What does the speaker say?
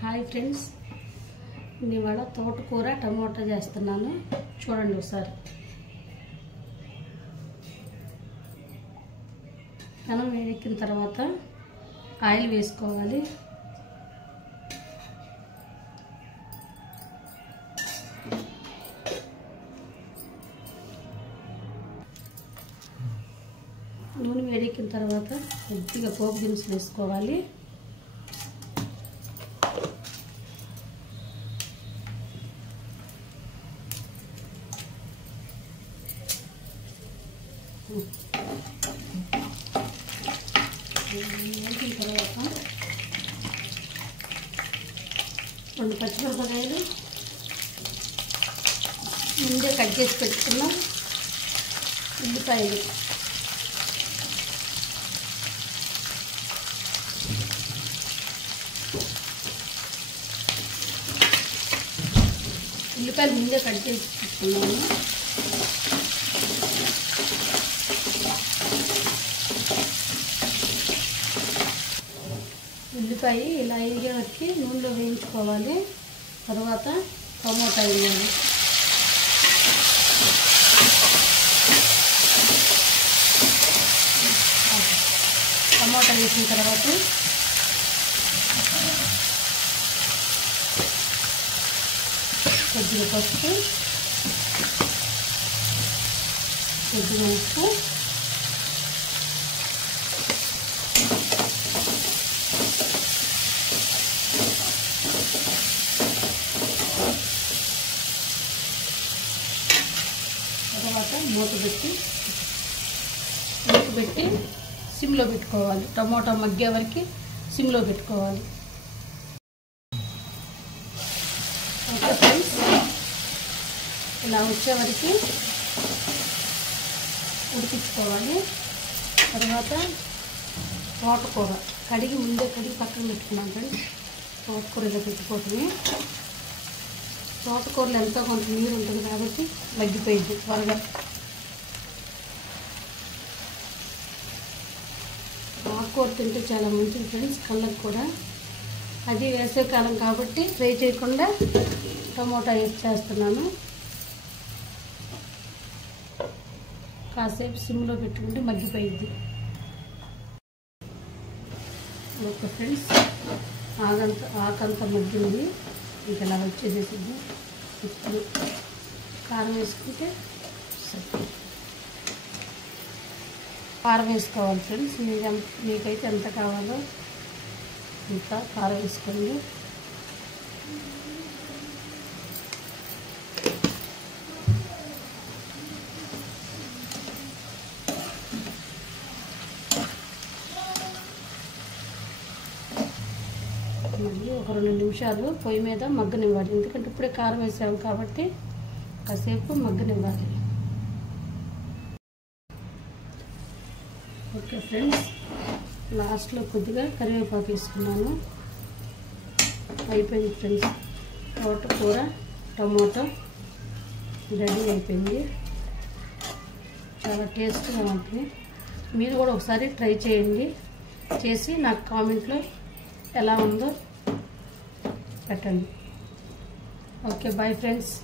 Hi friends, నేను ఇవాళ తోటకూర టమోటా చేస్తున్నాను. చూడండి ఒకసారి. మనం వేడెక్కిన తర్వాత ఆయిల్ వేసుకోవాలి. నూనె వేడెక్కిన తర్వాత కొద్దిగా పోపు దినుసులు వేసుకోవాలి. వేగిన తర్వాత 2 పచ్చిమిరపకాయలు, ముందే కట్ చేసి పెట్టుకున్న ఉల్లిపాయలు, ముందే కట్ చేసి పెట్టుకున్నాను. ఉల్లిపాయ ఇలా వేగే వరకు నూనెలో వేయించుకోవాలి. తర్వాత టమోటా వేయాలి. టమోటా వేసిన తర్వాత కొద్దిగా పసుపు, కొద్దిగా ఉప్పు, తర్వాత మూత పెట్టి సిమ్లో పెట్టుకోవాలి. టమోటా మగ్గే వరకు సిమ్లో పెట్టుకోవాలి. ఓకే ఫ్రెండ్స్, ఇలా వచ్చే వరకు ఉడికించుకోవాలి. తర్వాత తోటకూర ముందే కడిగి పక్కన పెట్టుకున్నాం ఫ్రెండ్స్. తోటకూర ఇలా పెట్టుకోవటమే. తోటకూరలో ఎంతో కొంత నీరు ఉంటుంది కాబట్టి మగ్గిపోయింది త్వరగా. ఆకుకూర తింటే చాలా మంచిది ఫ్రెండ్స్, కళ్ళకు కూడా. అది వేసవికాలం కాబట్టి ఫ్రై చేయకుండా టమోటా వేసి చేస్తున్నాను. కాసేపు సిమ్లో పెట్టుకుంటే మగ్గిపోయింది. ఓకే ఫ్రెండ్స్, ఆకంతా మగ్గింది. ఇంకా ఇలా వచ్చేసేసింది. ఇప్పుడు కారం వేసుకుంటే కారం వేసుకోవాలి ఫ్రెండ్స్. మీకైతే ఎంత కావాలో అంత కారం వేసుకోండి. మళ్ళీ ఒక 2 నిమిషాలు పొయ్యి మీద మగ్గనివ్వాలి. ఎందుకంటే ఇప్పుడే కారం వేసాము కాబట్టి కాసేపు మగ్గనివ్వాలి. ఓకే ఫ్రెండ్స్, లాస్ట్లో కొద్దిగా కరివేపాకు వేసుకున్నాను. అయిపోయింది ఫ్రెండ్స్, తోటకూర టమోటా రెడీ అయిపోయింది. చాలా టేస్ట్గా ఉంటుంది. మీరు కూడా ఒకసారి ట్రై చేయండి. చేసి నాకు కామెంట్లో ఎలా ఉందో పెట్టండి. Okay, bye friends.